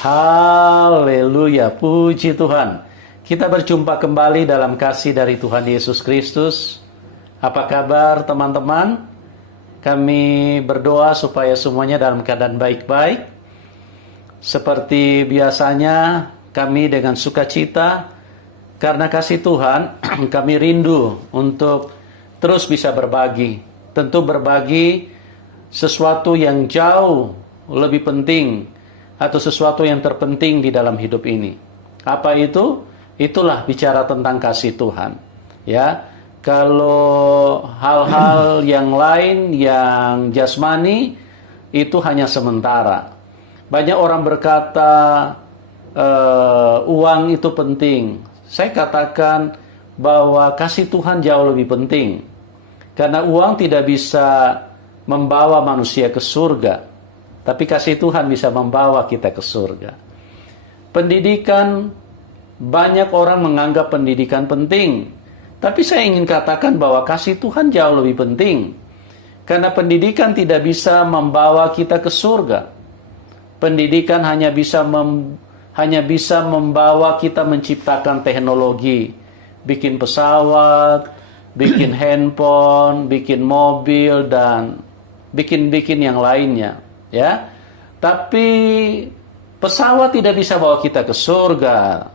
Haleluya, puji Tuhan. Kita berjumpa kembali dalam kasih dari Tuhan Yesus Kristus. Apa kabar teman-teman? Kami berdoa supaya semuanya dalam keadaan baik-baik. Seperti biasanya, kami dengan sukacita, karena kasih Tuhan, kami rindu untuk terus bisa berbagi. Tentu berbagi sesuatu yang jauh lebih penting, atau sesuatu yang terpenting di dalam hidup ini. Apa itu? Itulah bicara tentang kasih Tuhan. Ya, kalau hal-hal yang lain yang jasmani itu hanya sementara. Banyak orang berkata uang itu penting. Saya katakan bahwa kasih Tuhan jauh lebih penting. Karena uang tidak bisa membawa manusia ke surga, tapi kasih Tuhan bisa membawa kita ke surga. Pendidikan, banyak orang menganggap pendidikan penting. Tapi saya ingin katakan bahwa kasih Tuhan jauh lebih penting. Karena pendidikan tidak bisa membawa kita ke surga. Pendidikan hanya bisa membawa kita menciptakan teknologi. Bikin pesawat, bikin handphone, bikin mobil, dan bikin yang lainnya. Ya, tapi pesawat tidak bisa bawa kita ke surga.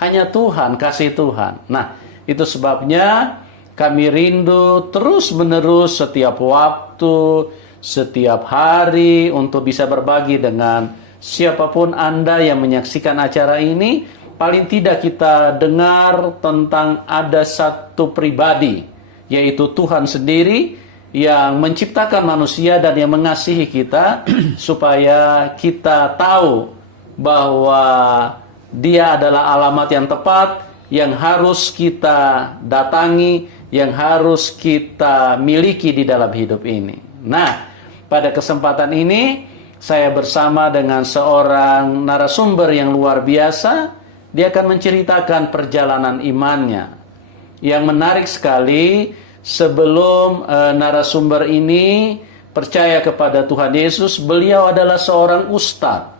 Hanya Tuhan, kasih Tuhan. Nah, itu sebabnya kami rindu terus-menerus setiap waktu, setiap hari untuk bisa berbagi dengan siapapun Anda yang menyaksikan acara ini. Paling tidak kita dengar tentang ada satu pribadi, yaitu Tuhan sendiri, yang menciptakan manusia dan yang mengasihi kita, supaya kita tahu bahwa Dia adalah alamat yang tepat, yang harus kita datangi, yang harus kita miliki di dalam hidup ini. Nah, pada kesempatan ini, saya bersama dengan seorang narasumber yang luar biasa. Dia akan menceritakan perjalanan imannya. Yang menarik sekali, sebelum narasumber ini percaya kepada Tuhan Yesus, beliau adalah seorang ustadz.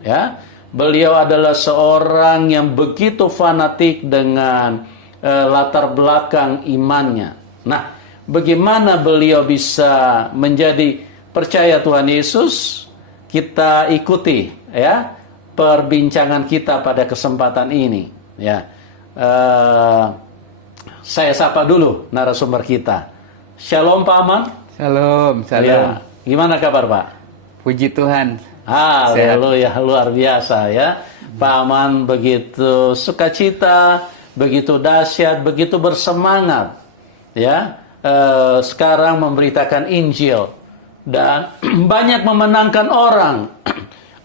Ya, beliau adalah seorang yang begitu fanatik dengan latar belakang imannya. Nah, bagaimana beliau bisa menjadi percaya Tuhan Yesus? Kita ikuti ya perbincangan kita pada kesempatan ini. Ya, saya sapa dulu narasumber kita. Shalom Pak Aman. Shalom, shalom. Ya, gimana kabar Pak? Puji Tuhan. Haleluya, luar biasa ya. Pak Aman begitu sukacita, begitu dahsyat, begitu bersemangat. Ya, sekarang memberitakan Injil dan banyak memenangkan orang.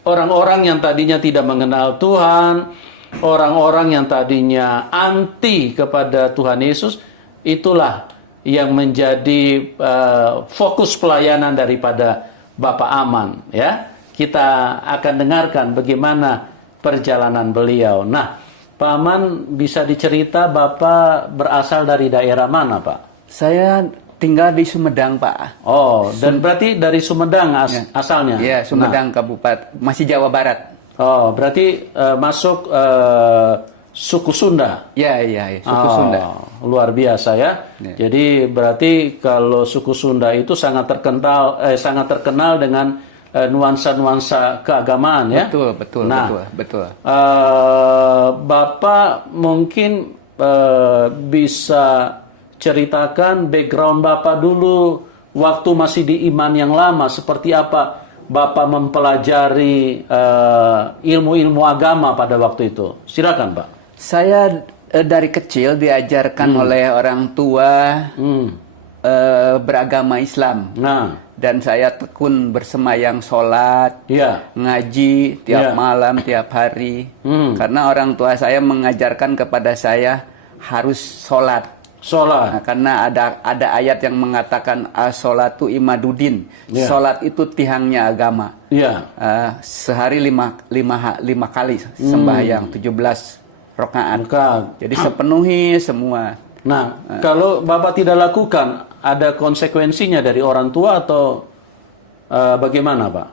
Orang-orang yang tadinya tidak mengenal Tuhan, orang-orang yang tadinya anti kepada Tuhan Yesus, itulah yang menjadi fokus pelayanan daripada Bapak Aman. Ya, kita akan dengarkan bagaimana perjalanan beliau. Nah, Pak Aman, bisa dicerita Bapak berasal dari daerah mana, Pak? Saya tinggal di Sumedang, Pak. Oh, dan berarti dari Sumedang asalnya? Iya, Sumedang Kabupaten, masih Jawa Barat. Oh, berarti masuk suku Sunda? Iya, suku Sunda. Luar biasa ya. Jadi berarti kalau suku Sunda itu sangat terkenal dengan nuansa-nuansa keagamaan ya. Betul. Bapak mungkin bisa ceritakan background Bapak dulu waktu masih di iman yang lama, seperti apa Bapak mempelajari ilmu-ilmu agama pada waktu itu. Silakan Pak. Saya dari kecil diajarkan oleh orang tua beragama Islam. Dan saya tekun bersemayang sholat, ngaji tiap malam, tiap hari. Karena orang tua saya mengajarkan kepada saya harus sholat. Nah, karena ada ayat yang mengatakan as-sholatu imaduddin. Sholat itu tiangnya agama. Sehari lima kali sembahyang 17 rakaat. Jadi sepenuhi semua. Nah, kalau Bapak tidak lakukan, ada konsekuensinya dari orang tua atau bagaimana, Pak?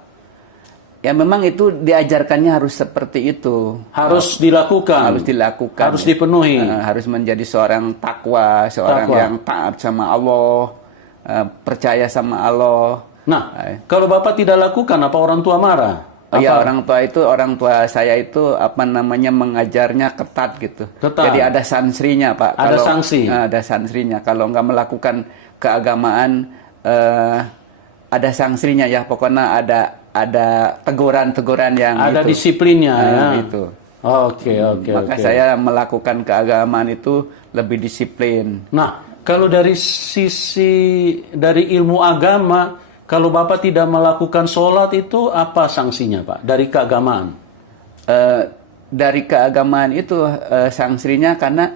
Ya memang itu diajarkannya harus seperti itu. Harus dilakukan. Harus dilakukan. Harus dipenuhi. Harus menjadi seorang takwa, seorang yang taat sama Allah, percaya sama Allah. Nah, kalau Bapak tidak lakukan, apa orang tua marah? Ya orang tua saya itu mengajarnya ketat gitu. Ketat. Jadi ada sanksinya Pak. Ada sanksi. Ada sanksinya. Kalau nggak melakukan keagamaan, ada sanksinya ya. Pokoknya ada teguran-teguran yang ada itu. Disiplinnya ya. Itu. Oke. Maka saya melakukan keagamaan itu lebih disiplin. Nah, kalau dari ilmu agama, kalau Bapak tidak melakukan sholat itu apa sanksinya Pak? Dari keagamaan? Dari keagamaan itu sanksinya karena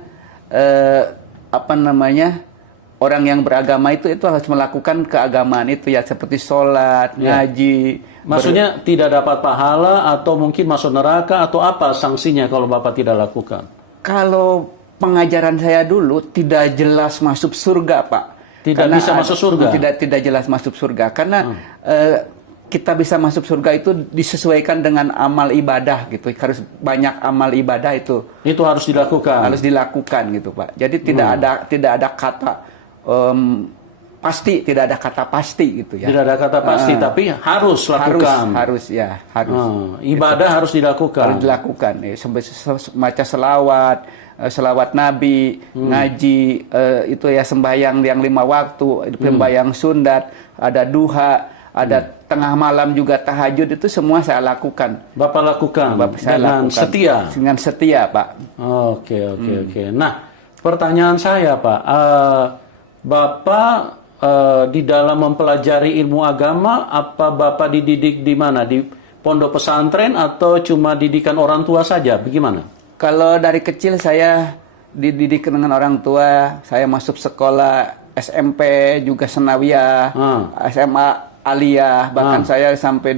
orang yang beragama itu harus melakukan keagamaan itu ya, seperti sholat, ngaji. Maksudnya tidak dapat pahala atau mungkin masuk neraka atau apa sanksinya kalau Bapak tidak lakukan? Kalau pengajaran saya dulu tidak jelas masuk surga Pak. Bisa masuk surga? Tidak jelas masuk surga karena kita bisa masuk surga itu disesuaikan dengan amal ibadah gitu. Harus banyak amal ibadah itu. Itu harus dilakukan. Harus dilakukan gitu Pak. Jadi tidak ada kata pasti, tidak ada kata pasti gitu ya. Tidak ada kata pasti, tapi harus lakukan. Harus. Ibadah gitu. Harus dilakukan. Harus dilakukan. Semacam selawat Nabi, ngaji, itu ya sembahyang yang 5 waktu, sembahyang sunat, ada duha, ada tengah malam juga tahajud, itu semua saya lakukan. Bapak lakukan dengan setia. Dengan setia Pak. Oke. Nah, pertanyaan saya Pak, Bapak di dalam mempelajari ilmu agama, apa Bapak dididik di mana? Di pondok pesantren atau cuma didikan orang tua saja? Bagaimana? Kalau dari kecil saya dididik dengan orang tua, saya masuk sekolah SMP juga Senawiyah, SMA Aliyah, bahkan saya sampai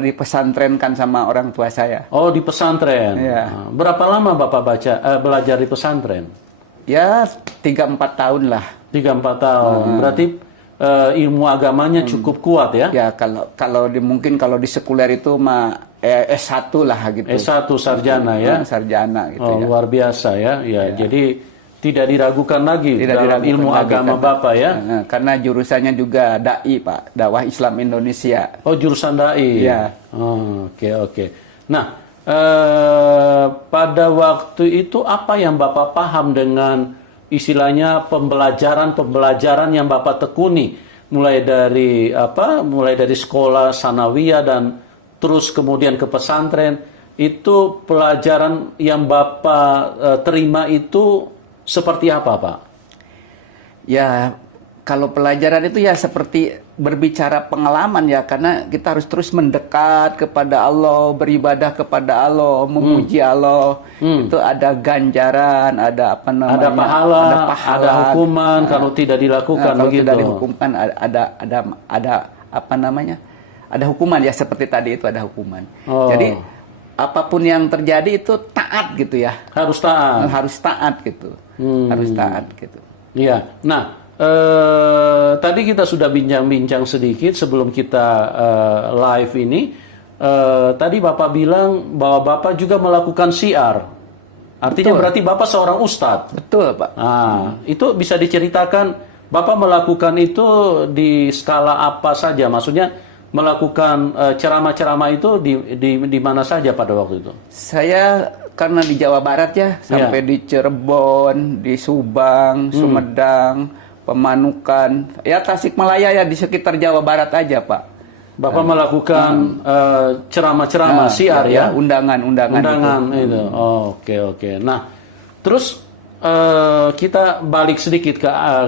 dipesantrenkan sama orang tua saya. Oh, di pesantren. Ya. Berapa lama Bapak belajar di pesantren? Ya 3-4 tahun lah. 3-4 tahun. Berarti ilmu agamanya cukup kuat ya? Ya kalau di sekuler itu mah S1 lah gitu. S1 sarjana ya? Sarjana gitu ya. Luar biasa ya. Jadi tidak diragukan lagi dalam ilmu agama Bapak ya? Karena jurusannya juga dai Pak, dakwah Islam Indonesia. Oh, jurusan dai. Ya. Oke. Nah, pada waktu itu apa yang Bapak paham dengan istilahnya pembelajaran yang Bapak tekuni, mulai dari sekolah sanawiyah dan terus kemudian ke pesantren, itu pelajaran yang Bapak terima itu seperti apa Pak? Ya, kalau pelajaran itu ya seperti berbicara pengalaman ya, karena kita harus terus mendekat kepada Allah, beribadah kepada Allah, memuji Allah. Itu ada ganjaran, ada ada pahala, ada hukuman kalau tidak dilakukan kalau begitu. Tidak dihukumkan ada hukuman ya, seperti tadi itu ada hukuman. Jadi apapun yang terjadi itu taat gitu ya. Harus taat. Harus taat gitu. Harus taat gitu. Iya. Nah, tadi kita sudah bincang-bincang sedikit sebelum kita live ini. Tadi Bapak bilang bahwa Bapak juga melakukan syiar. Artinya berarti Bapak seorang ustadz. Betul Pak. Itu bisa diceritakan Bapak melakukan itu di skala apa saja? Maksudnya melakukan ceramah-ceramah itu di mana saja pada waktu itu? Saya karena di Jawa Barat ya, sampai di Cirebon, di Subang, Sumedang, Pemanukan, ya Tasikmalaya ya, di sekitar Jawa Barat aja Pak. Bapak melakukan ceramah-ceramah syiar ya? Undangan itu. Oke. Nah, terus kita balik sedikit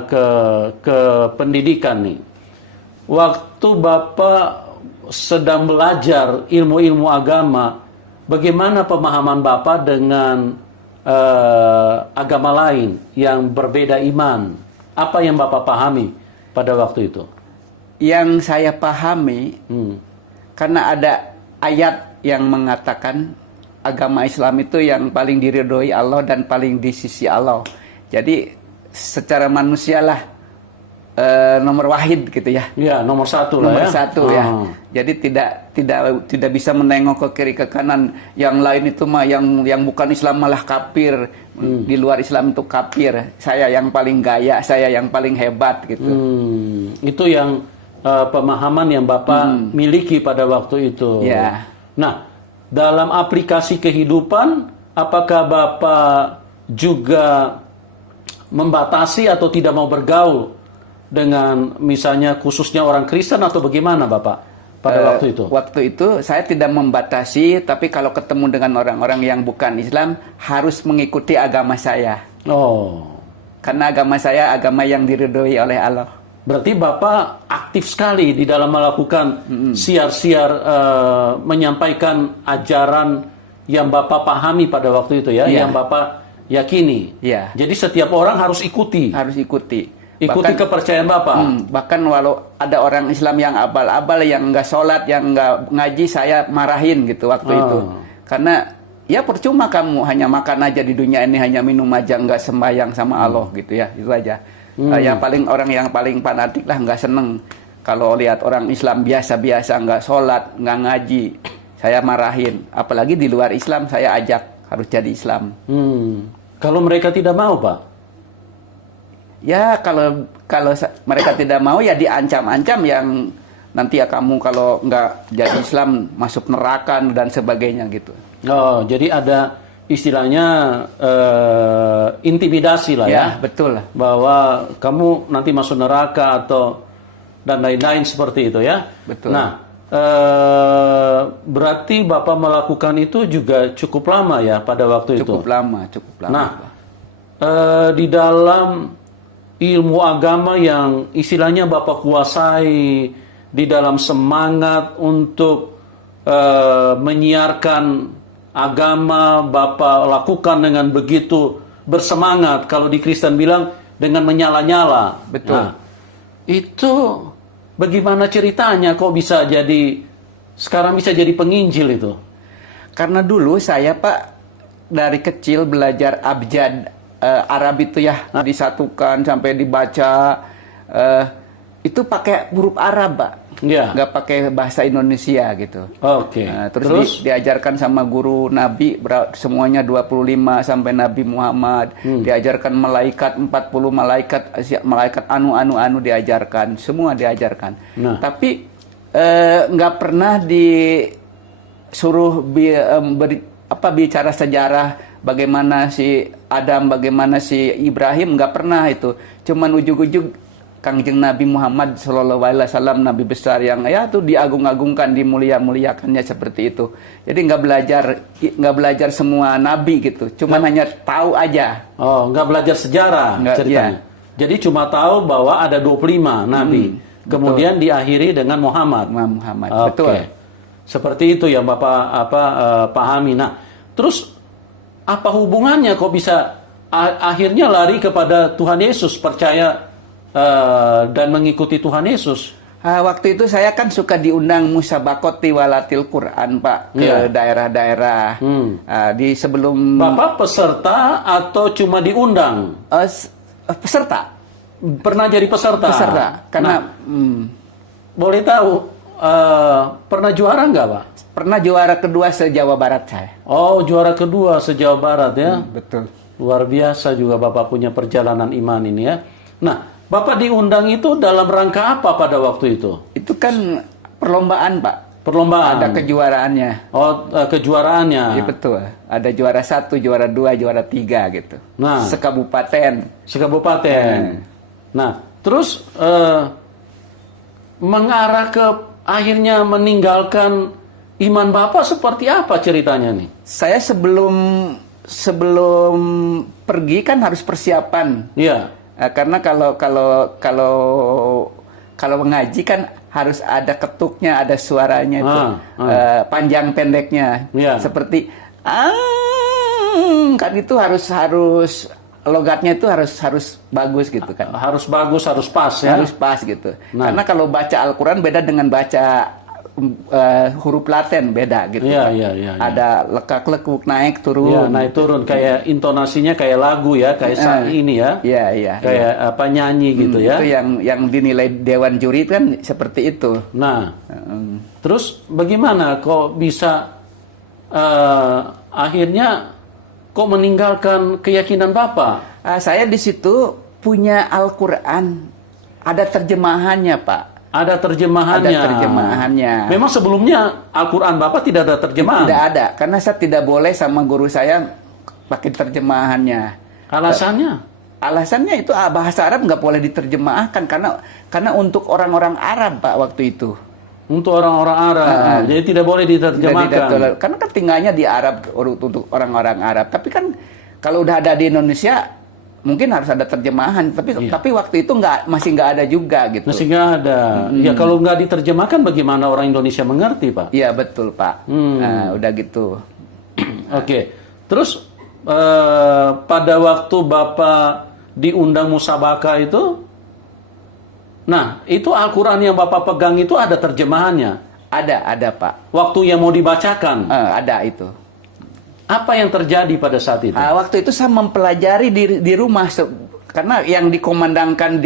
ke pendidikan nih. Waktu Bapak sedang belajar ilmu-ilmu agama, bagaimana pemahaman Bapak dengan agama lain yang berbeda iman? Apa yang Bapak pahami pada waktu itu? Yang saya pahami, karena ada ayat yang mengatakan agama Islam itu yang paling diridhoi Allah dan paling di sisi Allah. Jadi secara manusialah nomor wahid gitu ya. Ya, nomor satu lah Nomor ya. satu ya. Jadi tidak bisa menengok ke kiri ke kanan. Yang lain itu mah yang bukan Islam malah kafir. Di luar Islam itu kafir. Saya yang paling gaya, saya yang paling hebat gitu. Itu yang pemahaman yang Bapak miliki pada waktu itu. Ya. Nah, dalam aplikasi kehidupan, apakah Bapak juga membatasi atau tidak mau bergaul dengan misalnya khususnya orang Kristen atau bagaimana Bapak pada waktu itu? Waktu itu saya tidak membatasi, tapi kalau ketemu dengan orang-orang yang bukan Islam harus mengikuti agama saya. Oh. Karena agama saya agama yang diridhoi oleh Allah. Berarti Bapak aktif sekali di dalam melakukan siar-siar menyampaikan ajaran yang Bapak pahami pada waktu itu ya, yang Bapak yakini. Ya. Jadi setiap orang harus ikuti. Harus ikuti. Ikuti kepercayaan Bapak. Bahkan walau ada orang Islam yang abal-abal, yang nggak sholat, yang nggak ngaji, saya marahin gitu waktu itu. Karena ya percuma kamu hanya makan aja di dunia ini, hanya minum aja, nggak sembahyang sama Allah gitu ya, itu aja. Orang yang paling fanatik lah nggak seneng kalau lihat orang Islam biasa-biasa nggak sholat, nggak ngaji, saya marahin. Apalagi di luar Islam saya ajak harus jadi Islam. Kalau mereka tidak mau, Pak? Ya kalau mereka tidak mau ya diancam-ancam yang nanti ya kamu kalau nggak jadi Islam masuk neraka dan sebagainya gitu. Oh, jadi ada istilahnya intimidasi lah ya. Ya, betul. Bahwa kamu nanti masuk neraka atau dan lain-lain seperti itu ya. Betul. Nah, berarti Bapak melakukan itu juga cukup lama ya pada waktu itu? Cukup lama. Nah, di dalam ilmu agama yang istilahnya Bapak kuasai, di dalam semangat untuk menyiarkan agama, Bapak lakukan dengan begitu bersemangat. Kalau di Kristen bilang dengan menyala-nyala. Betul. Nah, itu bagaimana ceritanya kok bisa sekarang bisa jadi penginjil itu? Karena dulu saya Pak dari kecil belajar abjad Arab itu ya, disatukan sampai dibaca itu pakai huruf Arab Pak. Ya. Nggak pakai bahasa Indonesia gitu. Oke. Terus diajarkan sama guru Nabi semuanya 25 sampai Nabi Muhammad. Diajarkan malaikat 40 malaikat anu diajarkan, semua diajarkan. Nah. Tapi nggak pernah disuruh bicara sejarah bagaimana si Adam, bagaimana si Ibrahim, nggak pernah itu. Cuman ujug-ujug Kangjeng Nabi Muhammad Sallallahu Alaihi Wasallam, Nabi besar yang ya tuh diagung-agungkan, dimulia-muliakannya seperti itu. Jadi nggak belajar semua Nabi gitu, cuman hanya tahu aja. Oh, nggak belajar sejarah ceritanya. Ya. Jadi cuma tahu bahwa ada 25 Nabi. Kemudian diakhiri dengan Muhammad. Betul. Seperti itu yang Bapak pahami. Nah, terus apa hubungannya kok bisa akhirnya lari kepada Tuhan Yesus, percaya dan mengikuti Tuhan Yesus? Waktu itu saya kan suka diundang musabakot tiwalatil Quran Pak ke daerah-daerah. Di sebelum Bapak peserta atau cuma diundang? Peserta. Pernah jadi peserta? Peserta. Karena boleh tahu pernah juara nggak Pak? Pernah juara kedua se-Jawa Barat saya. Oh, juara kedua se-Jawa Barat ya? Betul. Luar biasa juga Bapak punya perjalanan iman ini ya. Nah, Bapak diundang itu dalam rangka apa pada waktu itu? Itu kan perlombaan Pak. Perlombaan? Ada kejuaraannya. Oh, kejuaraannya. Iya betul. Ada juara 1, juara 2, juara 3 gitu. Nah. Sekabupaten. Nah, terus mengarah ke akhirnya meninggalkan iman Bapak seperti apa ceritanya nih? Saya sebelum pergi kan harus persiapan. Iya. Karena kalau mengaji kan harus ada ketuknya, ada suaranya itu, panjang pendeknya. Yeah. Seperti kan itu harus logatnya itu harus bagus gitu kan. Harus bagus, harus pas ya. Harus pas gitu. Nah. Karena kalau baca Al-Qur'an beda dengan baca huruf Latin beda gitu. Iya, Pak. iya, iya. Ada lekak-lekuk naik turun. Iya, naik turun kayak intonasinya kayak lagu ya, kayak saat ini ya. Iya, iya. Kayak apa nyanyi gitu ya. Itu yang dinilai dewan juri kan seperti itu. Nah, terus bagaimana kok bisa akhirnya kok meninggalkan keyakinan Bapak? Saya di situ punya Al-Quran, ada terjemahannya, Pak. Ada terjemahannya. Ada terjemahannya. Memang sebelumnya Al-Quran Bapak tidak ada terjemahan? Tidak ada, karena saya tidak boleh sama guru saya pakai terjemahannya. Alasannya? Alasannya itu bahasa Arab nggak boleh diterjemahkan karena untuk orang-orang Arab, Pak, waktu itu. Untuk orang-orang Arab, jadi tidak boleh diterjemahkan. Karena kan tinggalnya di Arab untuk orang-orang Arab. Tapi kan kalau udah ada di Indonesia mungkin harus ada terjemahan, tapi waktu itu masih nggak ada juga gitu. Masih nggak ada. Ya kalau nggak diterjemahkan bagaimana orang Indonesia mengerti, Pak? Iya betul, Pak. Nah, udah gitu. Oke. Terus pada waktu Bapak diundang musabaka itu, nah itu Al-Quran yang Bapak pegang itu ada terjemahannya? Ada Pak. Waktu yang mau dibacakan? Ada itu. Apa yang terjadi pada saat itu? Waktu itu saya mempelajari di rumah, karena yang dikomandangkan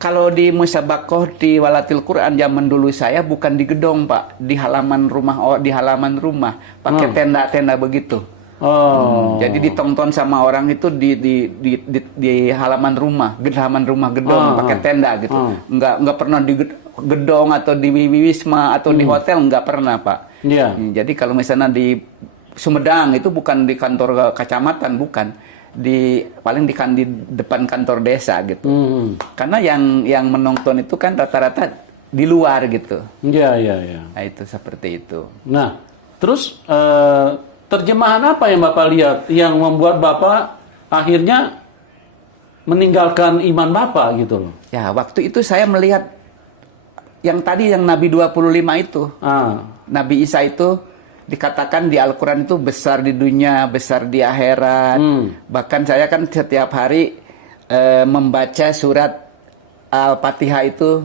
kalau di musabakoh di Walatil Quran zaman dulu saya bukan di gedung, Pak, di halaman rumah, pakai tenda-tenda begitu. Jadi ditonton sama orang itu di halaman rumah gedung, pakai tenda gitu. Nggak pernah di gedung atau di wisma atau di hotel, nggak pernah, Pak. Yeah. Jadi kalau misalnya di Sumedang itu bukan di kantor kecamatan, bukan paling di depan kantor desa gitu. Karena yang menonton itu kan rata-rata di luar gitu. Iya. Nah, itu seperti itu. Nah, terus terjemahan apa yang Bapak lihat yang membuat Bapak akhirnya meninggalkan iman Bapak gitu loh? Ya, waktu itu saya melihat yang tadi yang Nabi 25 itu. Nabi Isa itu dikatakan di Al-Quran itu besar di dunia, besar di akhirat. Bahkan saya kan setiap hari membaca surat Al-Fatihah itu,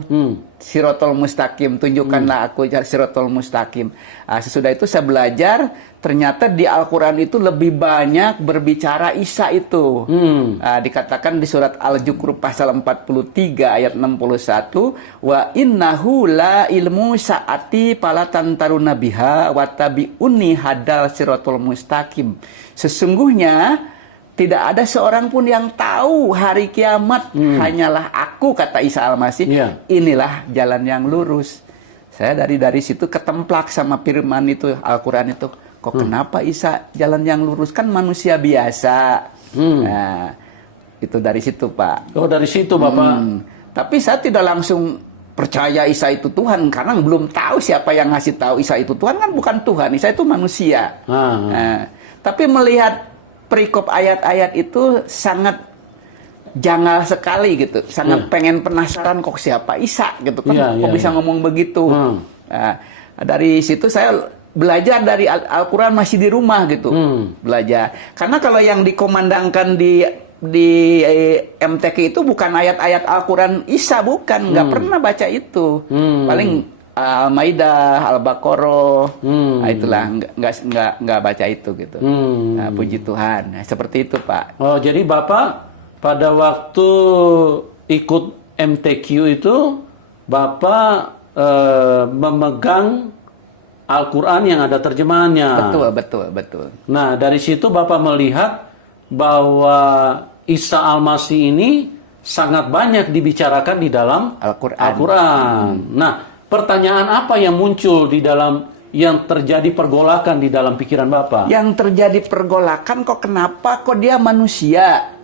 Sirotol Mustaqim, tunjukkanlah aku Sirotol Mustaqim. Sesudah itu saya belajar, ternyata di Al-Quran itu lebih banyak berbicara Isa itu. Dikatakan di surat Al-Jukhruf pasal 43 ayat 61, wa innahu la ilmu sa'ati palatantaruna biha wa tabi'uni hadal Sirotol Mustaqim. Sesungguhnya tidak ada seorang pun yang tahu hari kiamat, hanyalah aku, kata Isa Al-Masih. Inilah jalan yang lurus. Saya dari situ ketemplak sama firman itu, Al-Quran itu. Kok kenapa Isa jalan yang lurus? Kan manusia biasa. Nah, itu dari situ, Pak. Oh, dari situ, Bapak. Tapi saya tidak langsung percaya Isa itu Tuhan, karena belum tahu siapa yang ngasih tahu Isa itu Tuhan. Kan bukan Tuhan, Isa itu manusia. Nah, tapi melihat perikop ayat-ayat itu sangat janggal sekali gitu, sangat pengen penasaran kok siapa Isa gitu kan, kok bisa ngomong begitu. Nah, dari situ saya belajar dari Al-Quran masih di rumah gitu, belajar. Karena kalau yang dikomandangkan di MTQ itu bukan ayat-ayat Al-Quran Isa, bukan, nggak pernah baca itu. Paling Al-Maidah, Al-Baqarah, nah, itulah nggak baca itu gitu. Nah, puji Tuhan, nah, seperti itu, Pak. Oh, jadi Bapak pada waktu ikut MTQ itu Bapak memegang Al-Quran yang ada terjemahannya. Betul. Nah, dari situ Bapak melihat bahwa Isa Al-Masih ini sangat banyak dibicarakan di dalam Al-Quran. Nah, pertanyaan apa yang muncul di dalam, yang terjadi pergolakan di dalam pikiran Bapak? Yang terjadi pergolakan, kok kenapa kok dia manusia?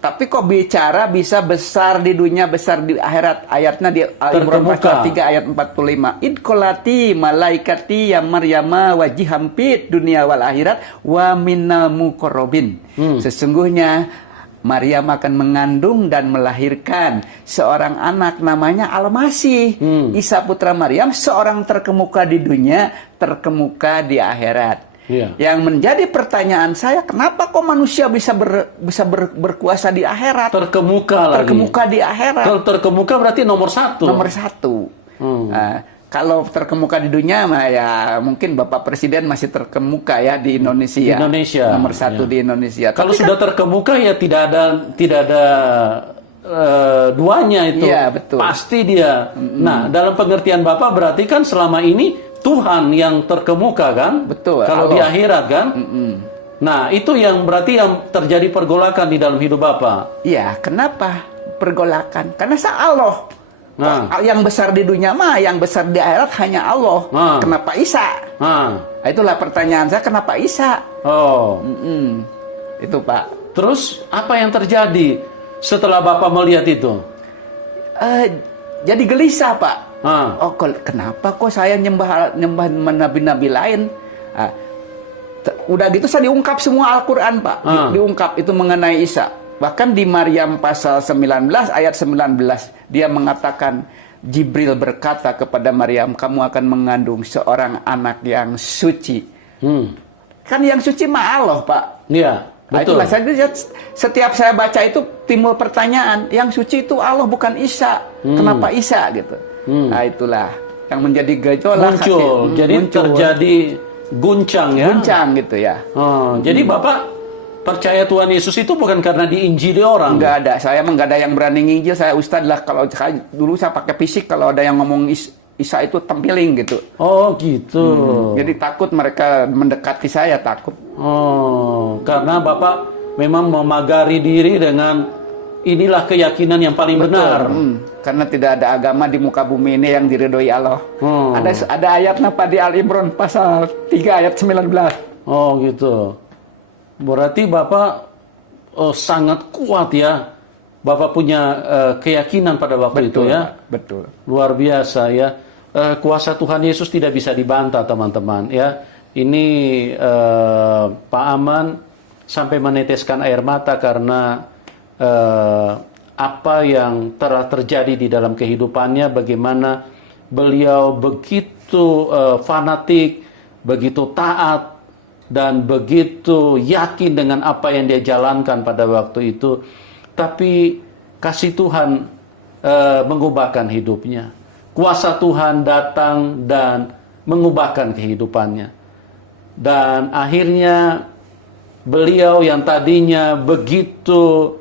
Tapi kok bicara bisa besar di dunia, besar di akhirat. Ayatnya di Al-Imran pasal 3 ayat 45. Idkolati malaikati ya Maryama wajihampit dunia wal akhirat wa minnal muqarrabin. Sesungguhnya Maryam akan mengandung dan melahirkan seorang anak namanya Al-Masih. Isa putra Maryam, seorang terkemuka di dunia, terkemuka di akhirat. Yang menjadi pertanyaan saya, kenapa kok manusia bisa berkuasa di akhirat? Terkemuka lagi. Terkemuka di akhirat. Kalau terkemuka berarti nomor satu. Nomor satu. kalau terkemuka di dunia mah ya mungkin Bapak Presiden masih terkemuka ya di Indonesia. Di Indonesia. Nomor 1 di Indonesia. Kalau sudah terkemuka ya tidak ada duanya itu. Iya, betul. Pasti dia. Nah, dalam pengertian Bapak berarti kan selama ini Tuhan yang terkemuka kan? Betul. Kalau di akhirat kan? Nah, itu yang berarti yang terjadi pergolakan di dalam hidup Bapak. Iya, kenapa pergolakan? Karena Allah. Nah. Yang besar di dunia mah, yang besar di akhirat hanya Allah. Kenapa Isa? Itulah pertanyaan saya, kenapa Isa? Oh. Itu Pak. Terus apa yang terjadi setelah Bapak melihat itu? Jadi gelisah Pak. Oh, kenapa kok saya nyembah nabi-nabi lain? Udah gitu saya diungkap semua Al-Quran Pak. Diungkap itu mengenai Isa. Bahkan di Maryam pasal 19 ayat 19 dia mengatakan, Jibril berkata kepada Maryam, kamu akan mengandung seorang anak yang suci. Kan yang suci mah Allah Pak. Iya, betul. Itulah setiap saya baca itu timbul pertanyaan, yang suci itu Allah bukan Isa. Kenapa Isa gitu? Nah itulah yang menjadi gejolak. Jadi terjadi guncang ya. Guncang gitu ya. Jadi Bapak percaya Tuhan Yesus itu bukan karena diinjili orang? Enggak ada, saya enggak ada yang berani nginjil. Saya ustad lah, kalau dulu saya pakai fisik, kalau ada yang ngomong Isa itu tempiling gitu. Oh gitu. Jadi takut mereka mendekati saya, takut. Oh, karena Bapak memang memagari diri dengan inilah keyakinan yang paling benar. Karena tidak ada agama di muka bumi ini yang diridhoi Allah. Ada ayatnya Pak di Al-Imran pasal 3 ayat 19. Oh gitu. Berarti Bapak sangat kuat ya. Bapak punya keyakinan pada waktu itu ya. Betul. Luar biasa ya. Kuasa Tuhan Yesus tidak bisa dibantah teman-teman ya. Ini Pak Aman sampai meneteskan air mata karena apa yang telah terjadi di dalam kehidupannya, bagaimana beliau begitu fanatik, begitu taat, dan begitu yakin dengan apa yang dia jalankan pada waktu itu. Tapi kasih Tuhan mengubahkan hidupnya. Kuasa Tuhan datang dan mengubahkan kehidupannya. Dan akhirnya beliau yang tadinya begitu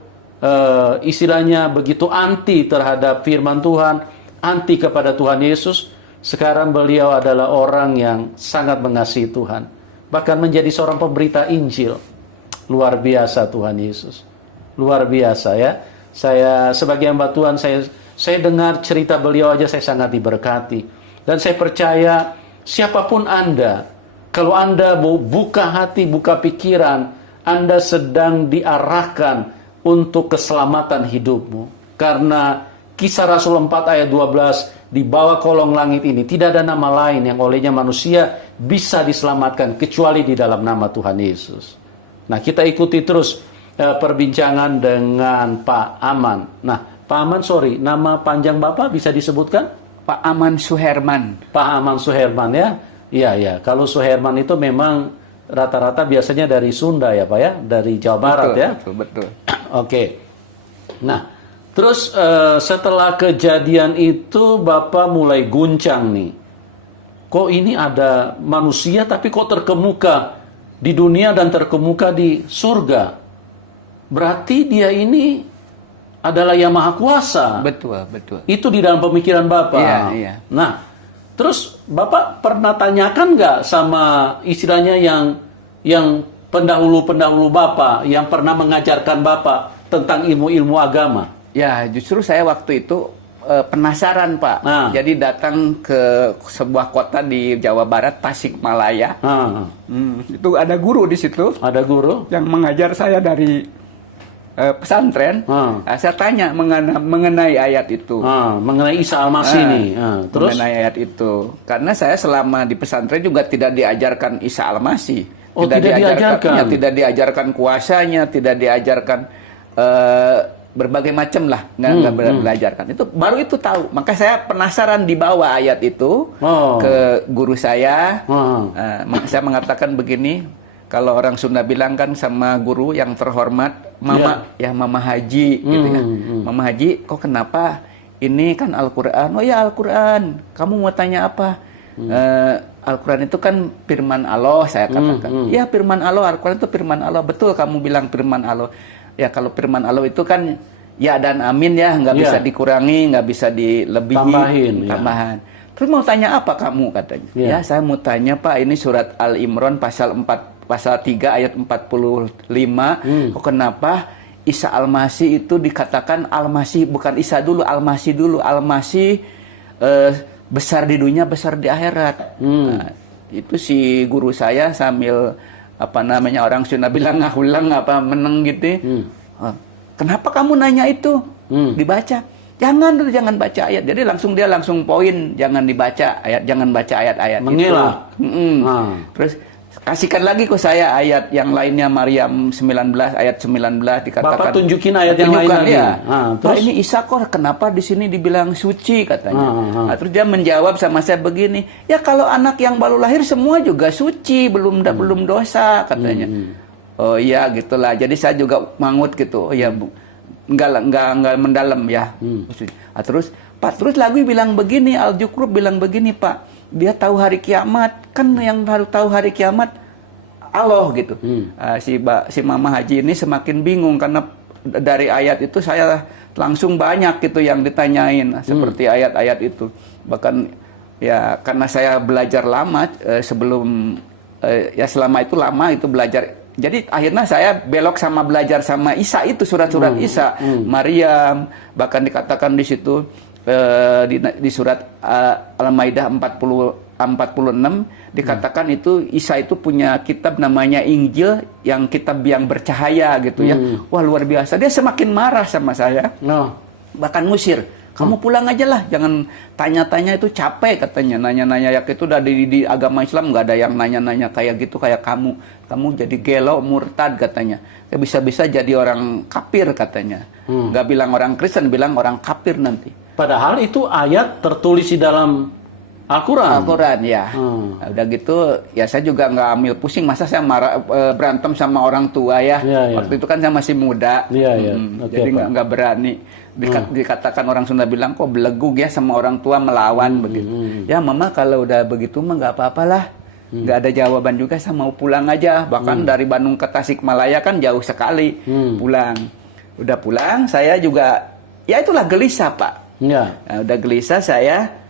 istilahnya begitu anti terhadap firman Tuhan, anti kepada Tuhan Yesus, sekarang beliau adalah orang yang sangat mengasihi Tuhan, bahkan menjadi seorang pemberita Injil. Luar biasa Tuhan Yesus, luar biasa ya. Saya sebagai hamba Tuhan, saya dengar cerita beliau aja saya sangat diberkati. Dan saya percaya siapapun Anda, kalau Anda mau buka hati, buka pikiran, Anda sedang diarahkan untuk keselamatan hidupmu. Karena Kisah Rasul 4 ayat 12, di bawah kolong langit ini tidak ada nama lain yang olehnya manusia bisa diselamatkan kecuali di dalam nama Tuhan Yesus. Nah, kita ikuti terus perbincangan dengan Pak Aman. Nah, Pak Aman, sorry, nama panjang Bapak bisa disebutkan? Pak Aman Suherman. Pak Aman Suherman ya? Iya, ya. Kalau Suherman itu memang rata-rata biasanya dari Sunda ya Pak ya? Dari Jawa Barat ya? Betul. Oke. Nah, terus setelah kejadian itu Bapak mulai guncang nih. Kok ini ada manusia tapi kok terkemuka di dunia dan terkemuka di surga? Berarti dia ini adalah yang maha kuasa. Betul. Itu di dalam pemikiran Bapak. Iya. Nah, terus Bapak pernah tanyakan nggak sama istilahnya yang pendahulu-pendahulu Bapak, yang pernah mengajarkan Bapak tentang ilmu-ilmu agama? Ya, justru saya waktu itu penasaran Pak. Jadi datang ke sebuah kota di Jawa Barat, Tasikmalaya. Itu ada guru di situ. Ada guru yang mengajar saya dari pesantren. Saya tanya mengenai ayat itu. Mengenai Isa Al-Masih nih. Terus? Mengenai ayat itu. Karena saya selama di pesantren juga tidak diajarkan Isa Al-Masih. Oh, tidak diajarkan? Ya, tidak diajarkan kuasanya, tidak diajarkan berbagai macam lah. Nggak belajarkan. Itu baru itu tahu. Maka saya penasaran dibawa ayat itu ke guru saya. Saya mengatakan begini. Kalau orang Sunda bilang kan sama guru yang terhormat, Mama, Mama Haji, gitu ya. Mama Haji, kok kenapa ini kan Al-Quran. Oh ya Al-Quran, kamu mau tanya apa? Al-Quran itu kan firman Allah, saya katakan. Ya firman Allah, Al-Quran itu firman Allah. Betul kamu bilang firman Allah. Ya kalau firman Allah itu kan ya dan amin ya, nggak bisa dikurangi, nggak bisa dilebihi, tambahan. Terus mau tanya apa kamu katanya? Ya saya mau tanya Pak, ini surat Al-Imran pasal 3 ayat 45. Kenapa Isa Al-Masih itu dikatakan Al-Masih, bukan Isa dulu, Al-Masih dulu. Al-Masih besar di dunia, besar di akhirat. Nah, itu si guru saya sambil orang Sunda bilang ngahulang meneng gitu. Kenapa kamu nanya itu? Dibaca. Jangan baca ayat. Jadi dia langsung poin, jangan dibaca ayat, jangan baca ayat-ayat mengira. Terus kasihkan lagi ke saya ayat yang lainnya, Maryam 19 ayat 19 dikatakan. Bapak tunjukin ayat yang lain lagi. Ya. Terus ini Isa kok kenapa di sini dibilang suci katanya. Nah, terus dia menjawab sama saya begini, ya kalau anak yang baru lahir semua juga suci, belum dosa katanya. Oh iya gitulah. Jadi saya juga mangut gitu. Oh ya Bu. Enggak mendalam ya. Terus lagi bilang begini, Al-Jukrub bilang begini Pak. Dia tahu hari kiamat, kan yang tahu hari kiamat Allah gitu. Si Mama Haji ini semakin bingung karena dari ayat itu saya langsung banyak gitu yang ditanyain seperti ayat-ayat itu. Bahkan ya karena saya belajar lama sebelum ya selama itu lama itu belajar. Jadi akhirnya saya belok sama belajar sama Isa itu, surat-surat Isa, Maryam, bahkan dikatakan di situ di surat Al-Maidah 46 dikatakan itu Isa itu punya kitab namanya Injil, yang kitab yang bercahaya gitu ya. Wah luar biasa, dia semakin marah sama saya, bahkan ngusir. Kamu pulang aja lah, jangan tanya-tanya, itu capek katanya, nanya-nanya ya itu udah di agama Islam nggak ada yang nanya-nanya kayak gitu kayak kamu jadi gelo, murtad katanya, bisa-bisa jadi orang kafir katanya. Nggak bilang orang Kristen, bilang orang kafir nanti. Padahal itu ayat tertulis di dalam Al-Quran. Al-Quran ya. Nah, udah gitu ya saya juga nggak ambil pusing, masa saya berantem sama orang tua ya. Waktu itu kan saya masih muda. Jadi nggak berani. Dikatakan orang Sunda bilang kok belegug ya sama orang tua, melawan begitu. Ya Mama kalau udah begitu mah nggak apa-apalah. Nggak ada jawaban juga, saya mau pulang aja. Bahkan dari Bandung ke Tasikmalaya kan jauh sekali. Pulang. Udah pulang saya juga ya itulah gelisah Pak. Nah, udah gelisah saya.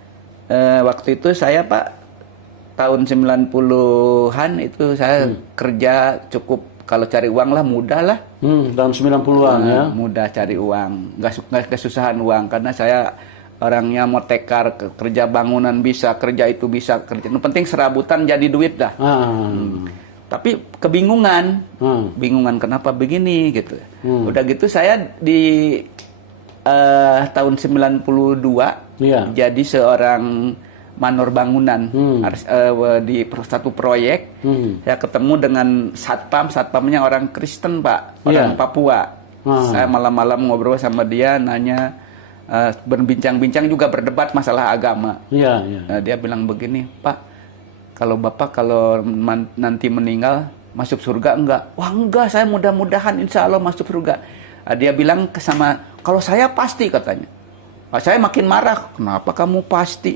Waktu itu saya Pak tahun 90-an itu saya kerja cukup, kalau cari uang lah mudah lah. Tahun 90-an ya. Mudah cari uang, nggak kesusahan uang karena saya orangnya mau tekar, kerja bangunan bisa, kerja itu bisa, kerja. Yang penting serabutan jadi duit dah. Tapi kebingungan, bingungan kenapa begini gitu. Udah gitu saya di tahun 92 jadi seorang manor bangunan di satu proyek. Saya ketemu dengan satpamnya orang Kristen Pak, orang Papua. Saya malam-malam ngobrol sama dia, nanya, berbincang-bincang juga, berdebat masalah agama. Dia bilang begini, Pak, kalau Bapak kalau nanti meninggal masuk surga enggak? Wah enggak, saya mudah-mudahan insya Allah masuk surga. Dia bilang sama, kalau saya pasti katanya. Saya makin marah, kenapa kamu pasti?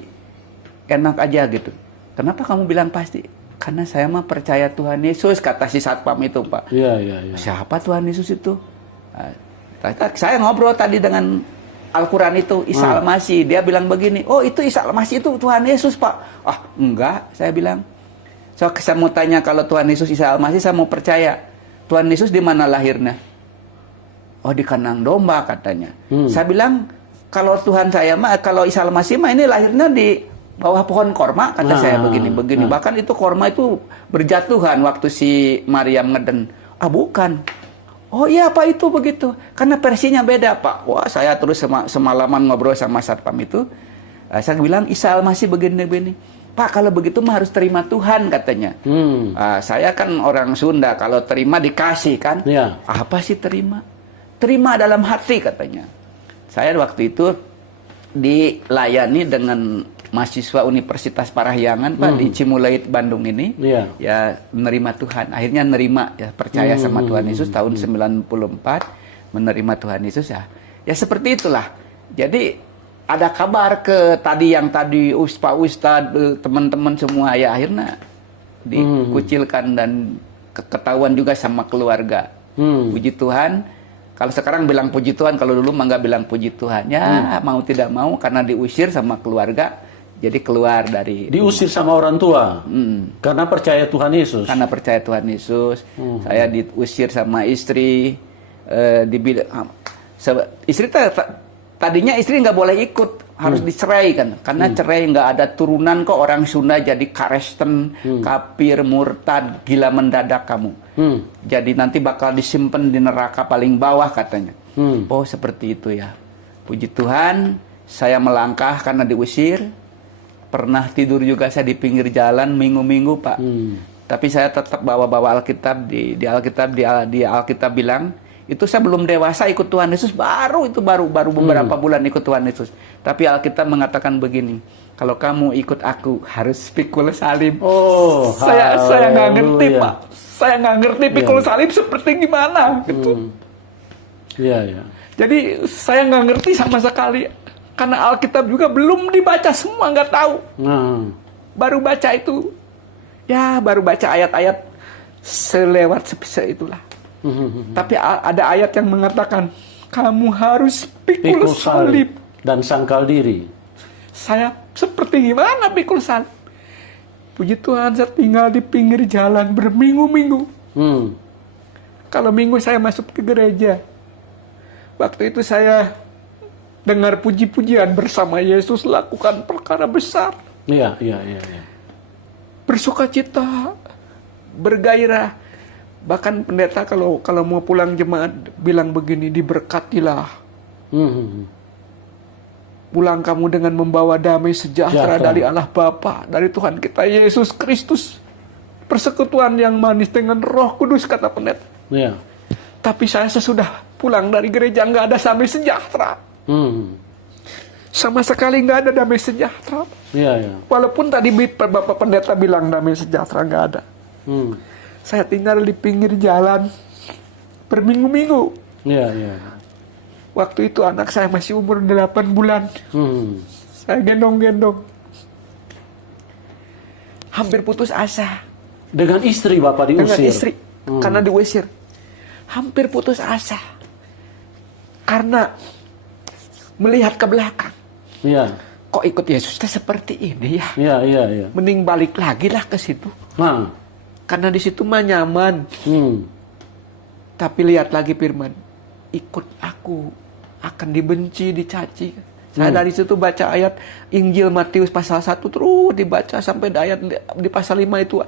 Enak aja gitu. Kenapa kamu bilang pasti? Karena saya mah percaya Tuhan Yesus, kata si satpam itu Pak. Siapa Tuhan Yesus itu? Saya ngobrol tadi dengan Al-Quran itu, Isa Al-Masih. Dia bilang begini, oh itu Isa Al-Masih itu Tuhan Yesus Pak. Ah enggak, saya bilang. Saya mau tanya, kalau Tuhan Yesus Isa Al-Masih saya mau percaya. Tuhan Yesus di mana lahirnya? Oh di kandang domba katanya. Saya bilang, kalau Tuhan saya mah, kalau Isa Al-Masih mah ini lahirnya di bawah pohon korma, kata saya begini. Bahkan itu korma itu berjatuhan waktu si Maryam ngeden. Ah bukan. Oh iya Pak, itu begitu. Karena versinya beda Pak. Wah saya terus semalaman ngobrol sama satpam itu. Saya bilang Isa Al-Masih begini-begini. Pak kalau begitu mah harus terima Tuhan katanya. Saya kan orang Sunda, kalau terima dikasih kan. Apa sih terima? Terima dalam hati katanya. Saya waktu itu dilayani dengan mahasiswa Universitas Parahyangan Pak di Cimulait Bandung ini. Ya menerima Tuhan. Akhirnya menerima, ya percaya sama Tuhan Yesus tahun 94, menerima Tuhan Yesus ya. Ya seperti itulah. Jadi ada kabar ke yang tadi Pak Ustadz, teman-teman semua, ya akhirnya dikucilkan dan ketahuan juga sama keluarga. Puji Tuhan, kalau sekarang bilang puji Tuhan, kalau dulu mah nggak bilang puji Tuhan. Ya mau tidak mau karena diusir sama keluarga, jadi keluar dari diusir sama orang tua. Karena percaya Tuhan Yesus. Karena percaya Tuhan Yesus. Saya diusir sama istri, istri tadinya istri nggak boleh ikut, harus dicerai kan, karena cerai nggak ada turunan kok, orang Sunda jadi karesten, kafir, murtad, gila mendadak kamu. Jadi nanti bakal disimpan di neraka paling bawah katanya. Oh seperti itu ya. Puji Tuhan, saya melangkah karena diusir. Pernah tidur juga saya di pinggir jalan minggu-minggu Pak. Tapi saya tetap bawa Alkitab, di Alkitab bilang, itu saya belum dewasa ikut Tuhan Yesus, baru beberapa bulan ikut Tuhan Yesus. Tapi Alkitab mengatakan begini, kalau kamu ikut aku harus pikul salib. Oh, saya nggak ngerti Pak, saya nggak ngerti pikul salib seperti gimana gitu. Jadi saya nggak ngerti sama sekali, karena Alkitab juga belum dibaca semua, nggak tahu. Baru baca itu, baru baca ayat-ayat selewat itulah. Tapi ada ayat yang mengatakan kamu harus pikul salib dan sangkal diri. Saya seperti gimana pikul salib? Puji Tuhan, saya tinggal di pinggir jalan berminggu-minggu. Kalau minggu saya masuk ke gereja. Waktu itu saya dengar puji-pujian bersama Yesus lakukan perkara besar. Iya. Bersukacita, bergairah. Bahkan pendeta kalau mau pulang jemaat bilang begini, diberkatilah. Pulang kamu dengan membawa damai sejahtera dari Allah Bapa, dari Tuhan kita Yesus Kristus. Persekutuan yang manis dengan Roh Kudus, kata pendeta. Tapi saya sesudah pulang dari gereja nggak ada damai sejahtera. Sama sekali nggak ada damai sejahtera. Walaupun tadi Bapak pendeta bilang damai sejahtera nggak ada. Saya tinggal di pinggir jalan berminggu-minggu. Waktu itu anak saya masih umur 8 bulan. Saya gendong-gendong. Hampir putus asa. Dengan istri Bapak diusir? Dengan istri, karena diusir. Hampir putus asa. Karena melihat ke belakang. Kok ikut Yesus seperti ini ya? Mending balik lagi lah ke situ. Karena di situ mah nyaman. Tapi lihat lagi firman, ikut aku akan dibenci, dicaci. Saya dari situ baca ayat Injil Matius pasal 1 terus dibaca sampai ayat di pasal 5 itu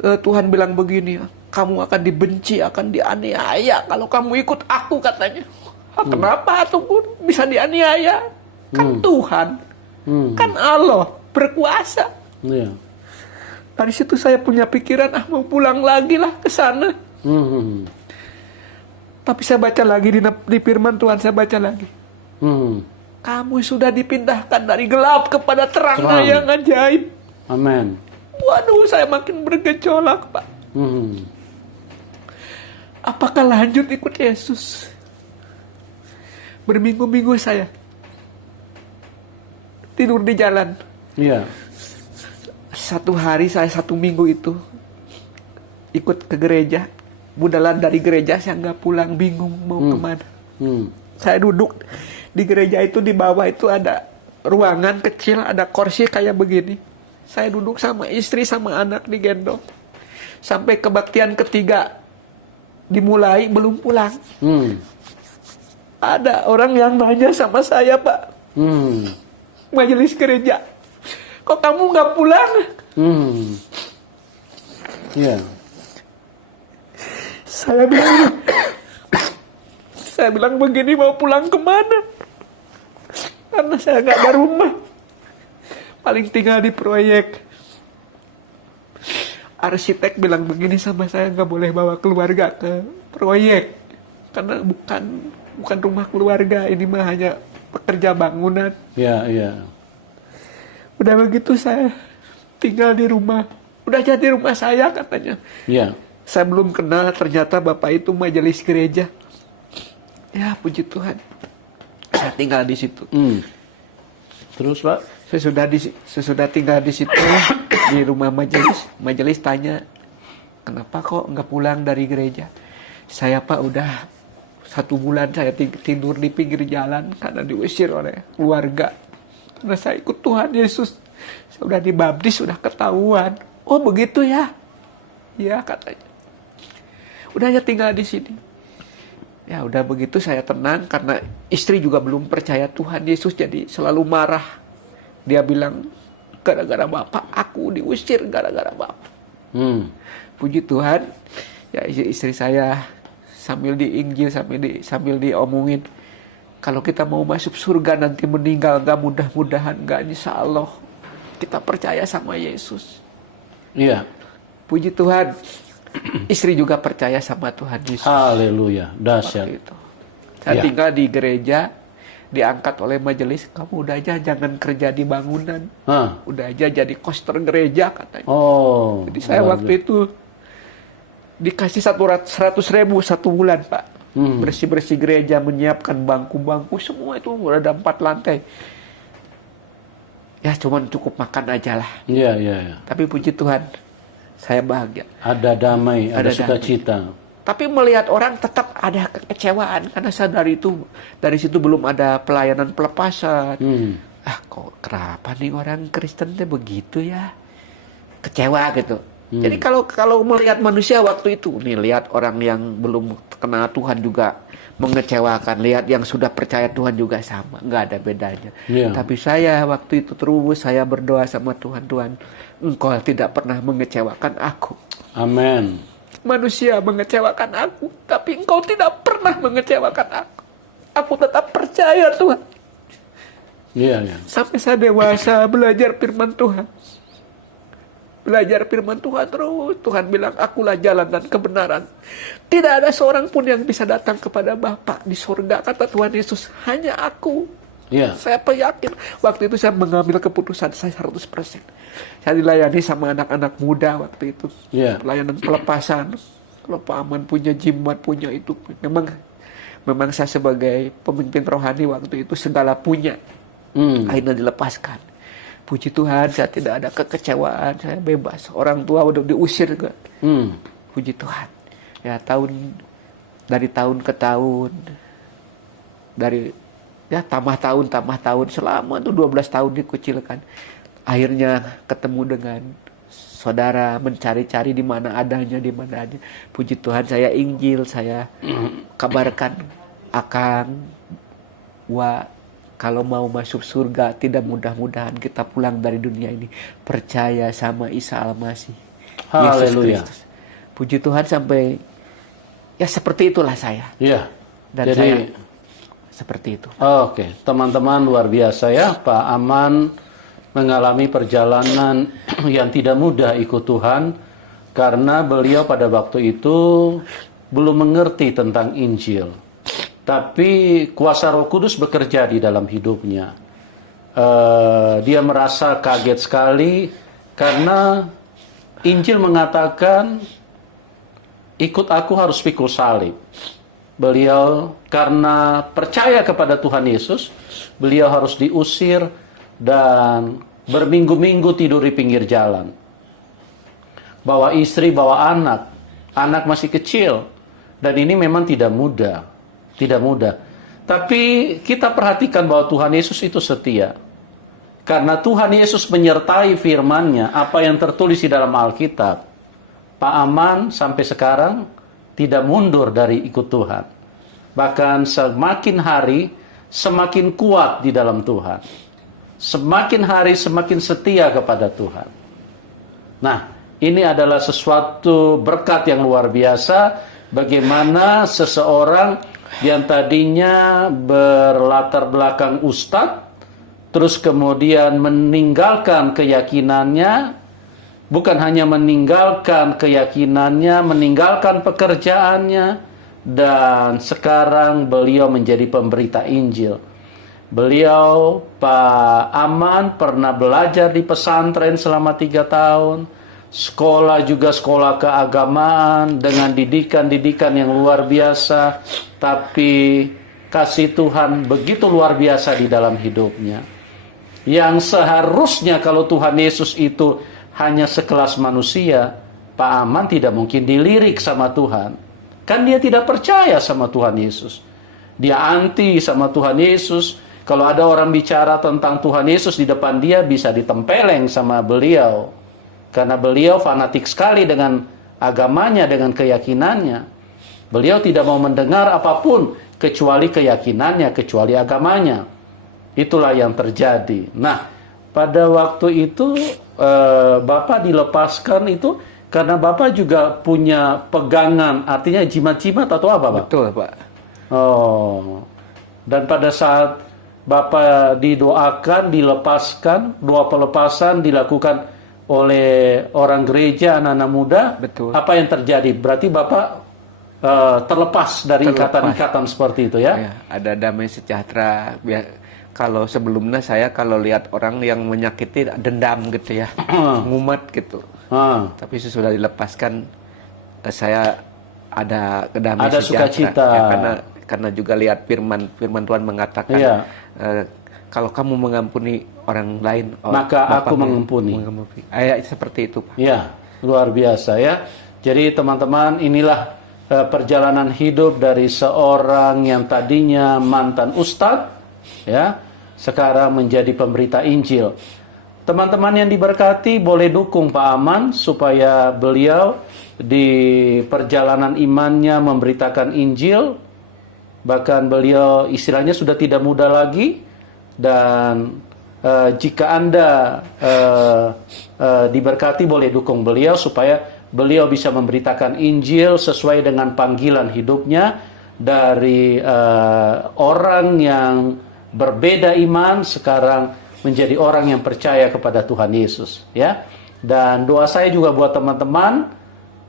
Tuhan bilang begini, kamu akan dibenci, akan dianiaya kalau kamu ikut aku, katanya. Kenapa tuh bisa dianiaya? Kan Tuhan, kan Allah berkuasa. Dari situ saya punya pikiran, mau pulang lagi lah ke sana. Tapi saya baca lagi di firman Tuhan, saya baca lagi. Kamu sudah dipindahkan dari gelap kepada terang yang ajaib. Amin. Waduh, saya makin bergejolak, Pak. Apakah lanjut ikut Yesus? Berminggu-minggu saya tidur di jalan. Satu hari saya 1 minggu itu ikut ke gereja. Budalan dari gereja saya nggak pulang, bingung mau kemana. Saya duduk di gereja itu, di bawah itu ada ruangan kecil, ada kursi kayak begini. Saya duduk sama istri sama anak digendong. Sampai kebaktian ketiga dimulai belum pulang. Ada orang yang nanya sama saya, Pak. Majelis gereja, kok kamu nggak pulang? Saya bilang begini, mau pulang kemana? Karena saya nggak ada rumah, paling tinggal di proyek. Arsitek bilang begini sama saya, nggak boleh bawa keluarga ke proyek karena bukan rumah keluarga, ini mah hanya pekerja bangunan. Udah begitu saya tinggal di rumah, udah jadi rumah saya, katanya. Saya belum kenal, ternyata bapak itu majelis gereja. Ya puji Tuhan, saya tinggal di situ. Terus Pak? Sesudah tinggal di situ di rumah majelis tanya, kenapa kok nggak pulang dari gereja? Saya Pak udah 1 bulan saya tidur di pinggir jalan karena diusir oleh keluarga. Karena saya ikut Tuhan Yesus. Saya udah dibaptis, sudah ketahuan. Oh begitu ya? Ya katanya. Udah aja tinggal di sini. Ya udah begitu saya tenang karena istri juga belum percaya Tuhan Yesus, jadi selalu marah. Dia bilang, gara-gara Bapak aku diusir, gara-gara Bapak. Puji Tuhan, ya istri saya sambil diinjil, sambil diomongin, kalau kita mau masuk surga nanti meninggal, gak mudah-mudahan gak, insya Allah kita percaya sama Yesus. Iya. Puji Tuhan, istri juga percaya sama Tuhan Yesus. Haleluya, dahsyat. Saya tinggal di gereja, diangkat oleh majelis, kamu udah aja jangan kerja di bangunan, udah aja jadi koster gereja katanya. Oh. Jadi saya waktu itu dikasih 100.000 1 bulan Pak, bersih-bersih gereja, menyiapkan bangku-bangku, semua itu udah ada 4 lantai. Ya cuman cukup makan aja lah. Iya. Tapi puji Tuhan, saya bahagia. Ada damai, ada sukacita. Tapi melihat orang tetap ada kekecewaan karena saya dari situ belum ada pelayanan pelepasan. Kok kenapa nih orang Kristen tuh begitu ya? Kecewa gitu. Jadi kalau melihat manusia waktu itu, nih lihat orang yang belum kenal Tuhan juga mengecewakan, lihat yang sudah percaya Tuhan juga sama, nggak ada bedanya. Tapi saya waktu itu terus saya berdoa sama Tuhan, Tuhan, Engkau tidak pernah mengecewakan aku. Amin. Manusia mengecewakan aku, tapi Engkau tidak pernah mengecewakan aku. Aku tetap percaya Tuhan. Iya. Sampai saya dewasa belajar firman Tuhan. Belajar firman Tuhan terus. Tuhan bilang, akulah jalan dan kebenaran. Tidak ada seorang pun yang bisa datang kepada Bapa di surga, kata Tuhan Yesus. Hanya aku. Saya yakin. Waktu itu saya mengambil keputusan saya 100%. Saya dilayani sama anak-anak muda waktu itu. Pelayanan pelepasan. Kalau Pak Aman punya jimat, punya itu. Memang saya sebagai pemimpin rohani waktu itu segala punya. Akhirnya dilepaskan. Puji Tuhan, saya tidak ada kekecewaan, saya bebas. Orang tua udah diusir kan. Puji Tuhan. Ya dari tahun ke tahun, tambah tahun, selama itu 12 tahun dikucilkan. Akhirnya ketemu dengan saudara, mencari-cari di mana adanya. Puji Tuhan, saya Injil, saya kabarkan Akang, kalau mau masuk surga, tidak mudah-mudahan kita pulang dari dunia ini percaya sama Isa Al-Masih, Yesus Kristus. Puji Tuhan, sampai ya seperti itulah saya. Dan jadi saya seperti itu. Oke, teman-teman, luar biasa ya, Pak Aman mengalami perjalanan yang tidak mudah ikut Tuhan karena beliau pada waktu itu belum mengerti tentang Injil. Tapi kuasa Roh Kudus bekerja di dalam hidupnya. Dia merasa kaget sekali karena Injil mengatakan, ikut aku harus pikul salib. Beliau karena percaya kepada Tuhan Yesus, beliau harus diusir dan berminggu-minggu tidur di pinggir jalan. Bawa istri, bawa anak masih kecil. Dan ini memang tidak mudah. Tapi kita perhatikan bahwa Tuhan Yesus itu setia. Karena Tuhan Yesus menyertai firman-Nya, apa yang tertulis di dalam Alkitab. Pak Aman sampai sekarang tidak mundur dari ikut Tuhan. Bahkan semakin hari semakin kuat di dalam Tuhan. Semakin hari semakin setia kepada Tuhan. Nah, ini adalah sesuatu berkat yang luar biasa. Bagaimana seseorang yang tadinya berlatar belakang ustadz, terus kemudian meninggalkan keyakinannya, bukan hanya meninggalkan keyakinannya, meninggalkan pekerjaannya, dan sekarang beliau menjadi pemberita Injil. Beliau, Pak Aman, pernah belajar di pesantren selama 3 tahun, sekolah juga sekolah keagamaan dengan didikan-didikan yang luar biasa, tapi kasih Tuhan begitu luar biasa di dalam hidupnya. Yang seharusnya kalau Tuhan Yesus itu hanya sekelas manusia, Pak Aman tidak mungkin dilirik sama Tuhan. Kan dia tidak percaya sama Tuhan Yesus. Dia anti sama Tuhan Yesus. Kalau ada orang bicara tentang Tuhan Yesus di depan dia, bisa ditempeleng sama beliau. Karena beliau fanatik sekali dengan agamanya, dengan keyakinannya. Beliau tidak mau mendengar apapun kecuali keyakinannya, kecuali agamanya. Itulah yang terjadi. Nah, pada waktu itu Bapak dilepaskan itu karena Bapak juga punya pegangan, artinya jimat-jimat atau apa, Pak? Betul, Pak. Oh. Dan pada saat Bapak didoakan, dilepaskan, doa pelepasan dilakukan oleh orang gereja, anak-anak muda. Betul. Apa yang terjadi? Berarti Bapak terlepas dari ikatan-ikatan seperti itu, ya? Ya, ada damai sejahtera. Kalau sebelumnya saya kalau lihat orang yang menyakiti dendam gitu ya, ngumat gitu. Tapi sesudah dilepaskan saya ada kedamaian ada sejahtera. sukacita. Ya, karena juga lihat firman Tuhan mengatakan, kalau kamu mengampuni orang lain, maka aku mengampuni. Seperti itu, Pak. Ya, luar biasa ya. Jadi teman-teman, inilah perjalanan hidup dari seorang yang tadinya mantan ustadz, ya, sekarang menjadi pemberita Injil. Teman-teman yang diberkati boleh dukung Pak Aman supaya beliau di perjalanan imannya memberitakan Injil. Bahkan beliau istilahnya sudah tidak muda lagi. Dan jika Anda diberkati boleh dukung beliau supaya beliau bisa memberitakan Injil sesuai dengan panggilan hidupnya dari orang yang berbeda iman sekarang menjadi orang yang percaya kepada Tuhan Yesus, ya. Dan doa saya juga buat teman-teman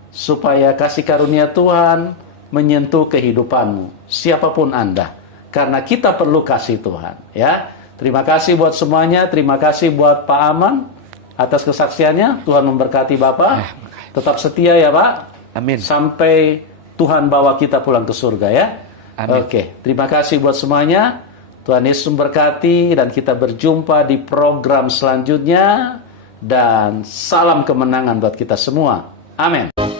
supaya kasih karunia Tuhan menyentuh kehidupanmu, siapapun Anda, karena kita perlu kasih Tuhan, ya. Terima kasih buat semuanya, terima kasih buat Pak Aman atas kesaksiannya. Tuhan memberkati Bapak. Tetap setia ya, Pak. Amin. Sampai Tuhan bawa kita pulang ke surga, ya. Amin. Oke, terima kasih buat semuanya. Tuhan Yesus memberkati dan kita berjumpa di program selanjutnya. Dan salam kemenangan buat kita semua. Amin.